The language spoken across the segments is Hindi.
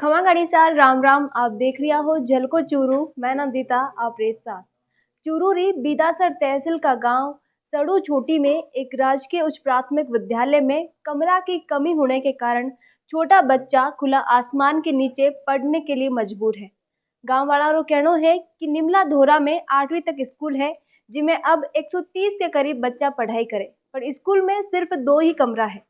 खमा गणिसार राम राम। आप देख रिया हो झलको चूरू। मैं नंदिता आप रे साथ। चूरू री बीदासर तहसील का गांव सड़ू छोटी में एक राजकीय उच्च प्राथमिक विद्यालय में कमरा की कमी होने के कारण छोटा बच्चा खुला आसमान के नीचे पढ़ने के लिए मजबूर है। गांव वाला रो कहना है कि निमला धोरा में 8वीं तक स्कूल है, जिसमें अब 130 के करीब बच्चा पढ़ाई करे, पर स्कूल में सिर्फ 2 ही कमरा है।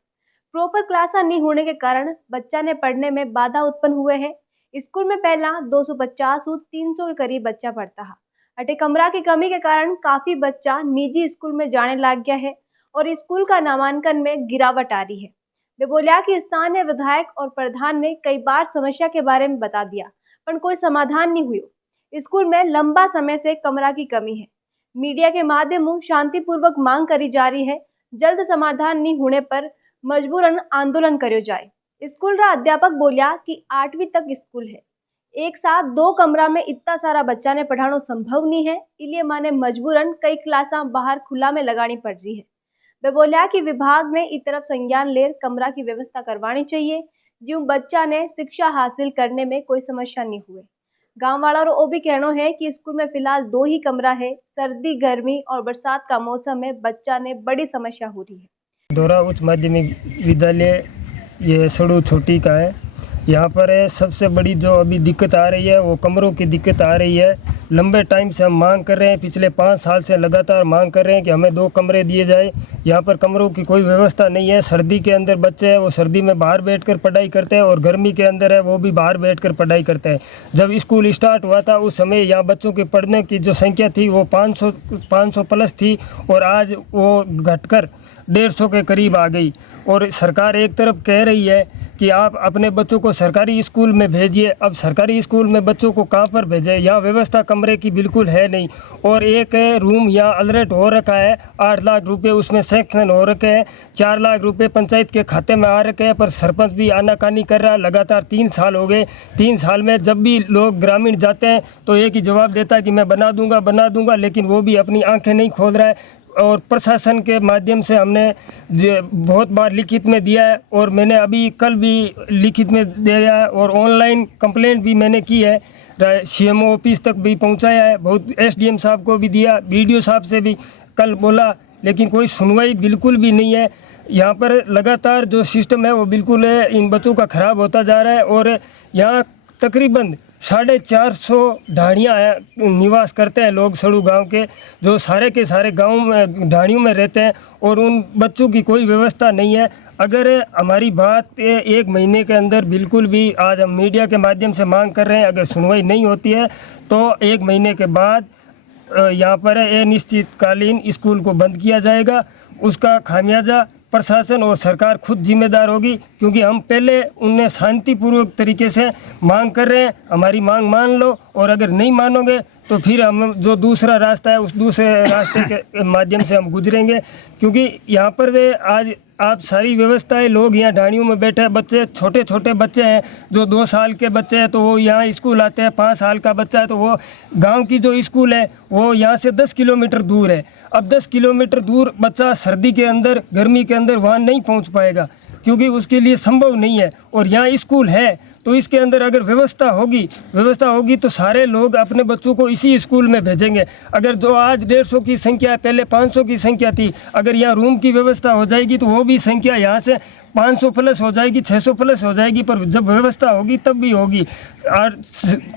प्रॉपर क्लास नहीं होने के कारण बच्चा ने पढ़ने में बाधा उत्पन्न हुए हैं। स्कूल में पहला 250 300 के करीब बच्चा पढ़ता है। अटे कमरा की कमी के कारण काफी बच्चा निजी स्कूल में जाने लग गया है और स्कूल का नामांकन में गिरावट आ रही है। वे बोलिया कि स्थानीय विधायक और प्रधान ने कई बार समस्या के बारे में बता दिया, पर कोई समाधान नहीं हुई। स्कूल में लंबा समय से कमरा की कमी है। मीडिया के माध्यम शांतिपूर्वक मांग करी जा रही है। जल्द समाधान नहीं होने पर मजबूरन आंदोलन करो जाए। स्कूल रा अध्यापक बोलिया कि 8वीं तक स्कूल है, एक साथ 2 कमरा में इतना सारा बच्चा ने पढ़ाना संभव नहीं है, इसलिए माने मजबूरन कई क्लासा बाहर खुला में लगानी पड़ रही है। वे बोलिया कि विभाग ने इस तरफ संज्ञान लेर कमरा की व्यवस्था करवानी चाहिए, जो बच्चा ने शिक्षा हासिल करने में कोई समस्या नहीं हुए। गांव वाला रो भी कहना है कि स्कूल में फिलहाल 2 ही कमरा है। सर्दी, गर्मी और बरसात का मौसम में बच्चा ने बड़ी समस्या हो रही है। धोरा उच्च माध्यमिक विद्यालय ये सड़ू छोटी का है। यहाँ पर सबसे बड़ी जो अभी दिक्कत आ रही है वो कमरों की दिक्कत आ रही है। लंबे टाइम से हम मांग कर रहे हैं, पिछले 5 साल से लगातार मांग कर रहे हैं कि हमें 2 कमरे दिए जाए। यहाँ पर कमरों की कोई व्यवस्था नहीं है। सर्दी के अंदर बच्चे हैं वो सर्दी में बाहर बैठकर पढ़ाई करते हैं और गर्मी के अंदर है वो भी बाहर बैठकर पढ़ाई करते हैं। जब स्कूल स्टार्ट हुआ था उस समय यहाँ बच्चों के पढ़ने की जो संख्या थी वो 500 प्लस थी और आज वो घटकर 150 के करीब आ गई। और सरकार एक तरफ कह रही है कि आप अपने बच्चों को सरकारी स्कूल में भेजिए। अब सरकारी स्कूल में बच्चों को कहाँ पर भेजें? यहाँ व्यवस्था कमरे की बिल्कुल है नहीं। और एक रूम यहाँ अलर्ट हो रखा है, 8 लाख रुपए उसमें सैंक्शन हो रखे हैं, 4 लाख रुपए पंचायत के खाते में आ रखे हैं, पर सरपंच भी आनाकानी कर रहा है। लगातार 3 साल हो गए। 3 साल में जब भी लोग ग्रामीण जाते हैं तो एक ही जवाब देता है कि मैं बना दूंगा, लेकिन वो भी अपनी आंखें नहीं खोल रहा है। और प्रशासन के माध्यम से हमने बहुत बार लिखित में दिया है और मैंने अभी कल भी लिखित में दिया है और ऑनलाइन कंप्लेंट भी मैंने की है। सीएमओ ऑफिस तक भी पहुंचाया है, बहुत एसडीएम साहब को भी दिया, बीडीओ साहब से भी कल बोला, लेकिन कोई सुनवाई बिल्कुल भी नहीं है। यहाँ पर लगातार जो सिस्टम है वो बिल्कुल इन बच्चों का ख़राब होता जा रहा है। और यहाँ तकरीबन 450 ढाणियाँ निवास करते हैं लोग सड़ू गांव के, जो सारे के सारे गांव में ढाणियों में रहते हैं और उन बच्चों की कोई व्यवस्था नहीं है। अगर हमारी बात 1 महीने के अंदर बिल्कुल भी, आज हम मीडिया के माध्यम से मांग कर रहे हैं, अगर सुनवाई नहीं होती है तो 1 महीने के बाद यहाँ पर अनिश्चितकालीन स्कूल को बंद किया जाएगा। उसका खामियाजा प्रशासन और सरकार खुद जिम्मेदार होगी, क्योंकि हम पहले उन्हें शांतिपूर्वक तरीके से मांग कर रहे हैं। हमारी मांग मान लो, और अगर नहीं मानोगे तो फिर हम जो दूसरा रास्ता है उस दूसरे रास्ते के माध्यम से हम गुजरेंगे। क्योंकि यहाँ पर आज आप सारी व्यवस्थाएं, लोग यहाँ ढाणियों में बैठे हैं, बच्चे छोटे छोटे बच्चे हैं, जो 2 साल के बच्चे हैं तो वो यहाँ स्कूल आते हैं, 5 साल का बच्चा है तो वो गांव की जो स्कूल है वो यहाँ से 10 किलोमीटर दूर है। अब 10 किलोमीटर दूर बच्चा सर्दी के अंदर, गर्मी के अंदर वहाँ नहीं पहुँच पाएगा, क्योंकि उसके लिए संभव नहीं है। और यहाँ स्कूल है तो इसके अंदर अगर व्यवस्था होगी तो सारे लोग अपने बच्चों को इसी स्कूल में भेजेंगे। अगर जो आज 150 की संख्या है, पहले 500 की संख्या थी, अगर यहाँ रूम की व्यवस्था हो जाएगी तो वो भी संख्या यहाँ से 500 प्लस हो जाएगी, 600 प्लस हो जाएगी। पर जब व्यवस्था होगी तब भी होगी। और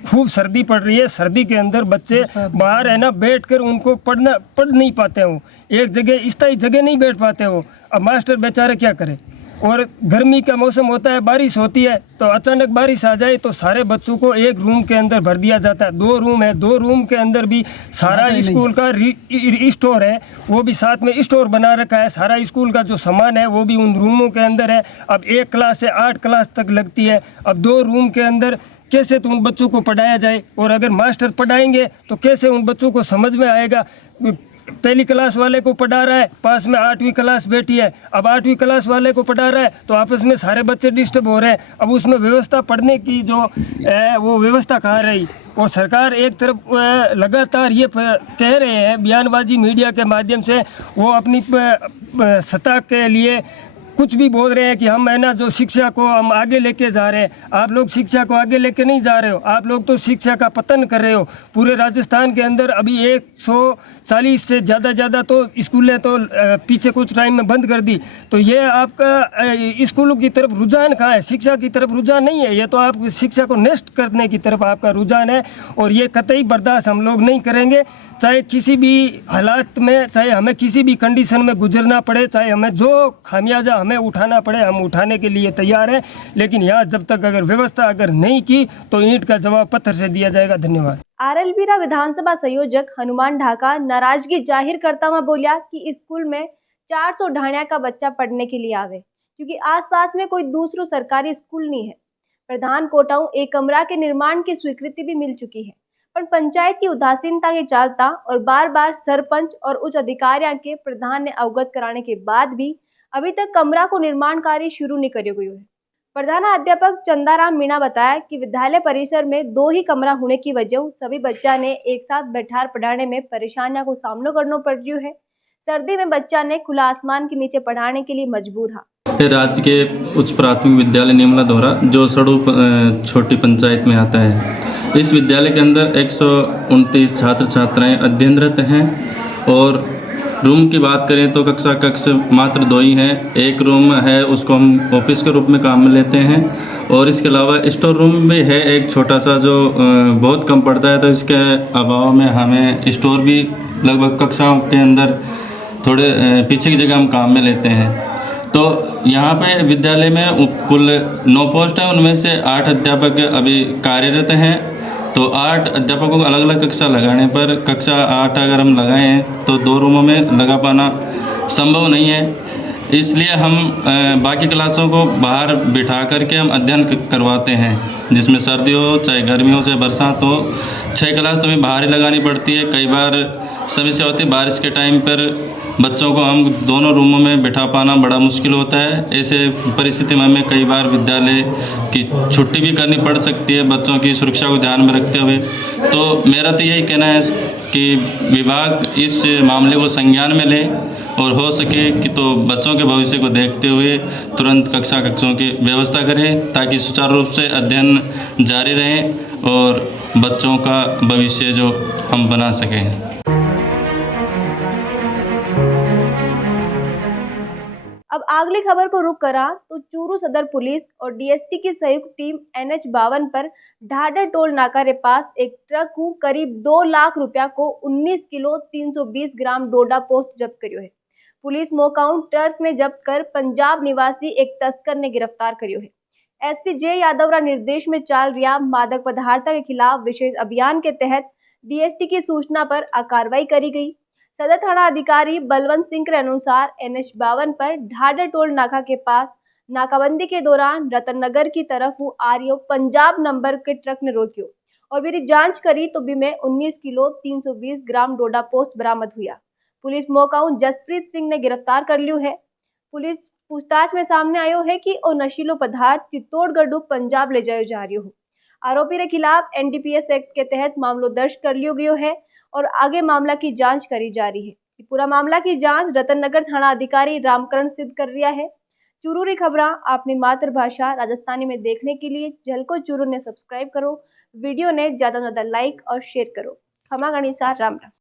खूब सर्दी पड़ रही है, सर्दी के अंदर बच्चे बाहर है ना बैठ कर उनको पढ़ नहीं पाते हो, एक जगह स्थायी जगह नहीं बैठ पाते हो। अब मास्टर बेचारे क्या करें? और गर्मी का मौसम होता है, बारिश होती है, तो अचानक बारिश आ जाए तो सारे बच्चों को एक रूम के अंदर भर दिया जाता है। 2 रूम है, 2 रूम के अंदर भी सारा स्कूल का स्टोर है, वो भी साथ में स्टोर बना रखा है। सारा स्कूल का जो सामान है वो भी उन रूमों के अंदर है। अब 1 क्लास से 8 क्लास तक लगती है। अब 2 रूम के अंदर कैसे तो उन बच्चों को पढ़ाया जाए? और अगर मास्टर पढ़ाएंगे तो कैसे उन बच्चों को समझ में आएगा? पहली क्लास वाले को पढ़ा रहा है, पास में 8वीं क्लास बैठी है, अब 8वीं क्लास वाले को पढ़ा रहा है तो आपस में सारे बच्चे डिस्टर्ब हो रहे हैं। अब उसमें व्यवस्था पढ़ने की जो है वो व्यवस्था कहाँ रही? और सरकार एक तरफ लगातार ये कह रहे हैं, बयानबाजी मीडिया के माध्यम से वो अपनी सत्ता के लिए कुछ भी बोल रहे हैं कि हम है ना जो शिक्षा को हम आगे लेके जा रहे हैं। आप लोग शिक्षा को आगे लेके नहीं जा रहे हो, आप लोग तो शिक्षा का पतन कर रहे हो। पूरे राजस्थान के अंदर अभी 140 से ज़्यादा तो स्कूलें तो पीछे कुछ टाइम में बंद कर दी। तो ये आपका स्कूलों की तरफ रुझान कहाँ है? शिक्षा की तरफ रुझान नहीं है, ये तो आप शिक्षा को नष्ट करने की तरफ आपका रुझान है। और ये कतई बर्दाश्त हम लोग नहीं करेंगे, चाहे किसी भी हालात में, चाहे हमें किसी भी कंडीशन में गुजरना पड़े, चाहे हमें जो खामियाजा हमें उठाना पड़े, हम उठाने के लिए तैयार हैं। लेकिन यहाँ जब तक अगर व्यवस्था अगर नहीं की तो ईंट का जवाब पत्थर से दिया जाएगा। धन्यवाद। आरएलबीरा विधानसभा संयोजक हनुमान ढाका नाराजगी जाहिर करता हुआ बोला कि स्कूल में 400 ढाणिया का बच्चा पढ़ने के लिए आवे, क्योंकि आसपास में कोई दूसरो सरकारी स्कूल नहीं है। प्रधान कोटाऊ एक कमरा के निर्माण की स्वीकृति भी मिल चुकी है, पर पंचायत की उदासीनता के चलता और बार बार सरपंच और उच्च अधिकारियों के प्रधान ने अवगत कराने के बाद भी अभी तक कमरा को निर्माण कार्य शुरू नहीं करो गयो है। प्रधानाध्यापक चंदाराम मीणा बताया कि विद्यालय परिसर में 2 ही कमरा होने की वजह सभी बच्चा ने एक साथ बैठार पढ़ाने में परेशानियों को सामना करना पड़ रही है। सर्दी में बच्चा ने खुला आसमान के नीचे पढ़ाने के लिए मजबूर है। राज्य के उच्च प्राथमिक विद्यालय निमला दोहरा जो सड़ू छोटी पंचायत में आता है, इस विद्यालय के अंदर 129 छात्र छात्राएं अध्ययनरत हैं। और रूम की बात करें तो कक्ष मात्र 2 ही हैं। एक रूम है उसको हम ऑफिस के रूप में काम में लेते हैं, और इसके अलावा स्टोर रूम भी है एक छोटा सा जो बहुत कम पड़ता है। तो इसके अभाव में हमें स्टोर भी लगभग कक्षाओं के अंदर थोड़े पीछे की जगह हम काम में लेते हैं। तो यहाँ पे विद्यालय में कुल 9 पोस्ट हैं, उनमें से 8 अध्यापक अभी कार्यरत हैं। तो 8 अध्यापकों को अलग अलग कक्षा लगाने पर कक्षा 8 अगर हम लगाएं तो 2 रूमों में लगा पाना संभव नहीं है। इसलिए हम बाकी क्लासों को बाहर बिठा करके हम अध्ययन करवाते हैं, जिसमें सर्दी हो चाहे गर्मी हो चाहे बरसात हो। 6 क्लास तो हमें बाहर ही लगानी पड़ती है। कई बार समस्या होती है बारिश के टाइम पर बच्चों को हम दोनों रूमों में बिठा पाना बड़ा मुश्किल होता है। ऐसे परिस्थिति में हमें कई बार विद्यालय की छुट्टी भी करनी पड़ सकती है बच्चों की सुरक्षा को ध्यान में रखते हुए। तो मेरा तो यही कहना है कि विभाग इस मामले को संज्ञान में ले, और हो सके कि तो बच्चों के भविष्य को देखते हुए तुरंत कक्षों की व्यवस्था करें, ताकि सुचारू रूप से अध्ययन जारी रहे और बच्चों का भविष्य जो हम बना सकें। अब अगली खबर को रुक करा तो चूरू सदर पुलिस और डीएसटी की संयुक्त टीम NH52 पर ढाडर टोल नाका के पास एक ट्रक को करीब 2 लाख रुपया को 19 किलो 320 ग्राम डोडा पोस्ट जब्त करियो है। पुलिस मौकाऊ ट्रक में जब्त कर पंजाब निवासी एक तस्कर ने गिरफ्तार करियो है। एसपी जे यादवरा निर्देश में चल रहा मादक पदार्थों के खिलाफ विशेष अभियान के तहत डीएसटी की सूचना पर कार्रवाई करी गई। सदर थाना अधिकारी बलवंत सिंह के अनुसार NH52 पर ढाडर टोल नाका के पास नाकाबंदी के दौरान रतन नगर की तरफ आ रही पंजाब नंबर के ट्रक ने रोक्यो और मेरी जांच करी तो भी में 19 किलो 320 ग्राम डोडा पोस्ट बरामद हुआ। पुलिस मौकाऊ जसप्रीत सिंह ने गिरफ्तार कर लियो है। पुलिस पूछताछ में सामने आयो है कि ओ नशीलो पदार्थ चित्तौड़गढ़ पंजाब ले जायो जा रही हो। आरोपी के खिलाफ NDPS एक्ट के तहत मामलो दर्ज कर लियो गयो है और आगे मामला की जांच करी जा रही है। पूरा मामला की जांच रतन नगर थाना अधिकारी रामकरण सिद्ध कर रहा है। चूरू री खबरां अपनी मातृभाषा राजस्थानी में देखने के लिए झलको चूरू ने सब्सक्राइब करो, वीडियो ने ज्यादा से ज्यादा लाइक और शेयर करो। खमा गणिसा, राम राम।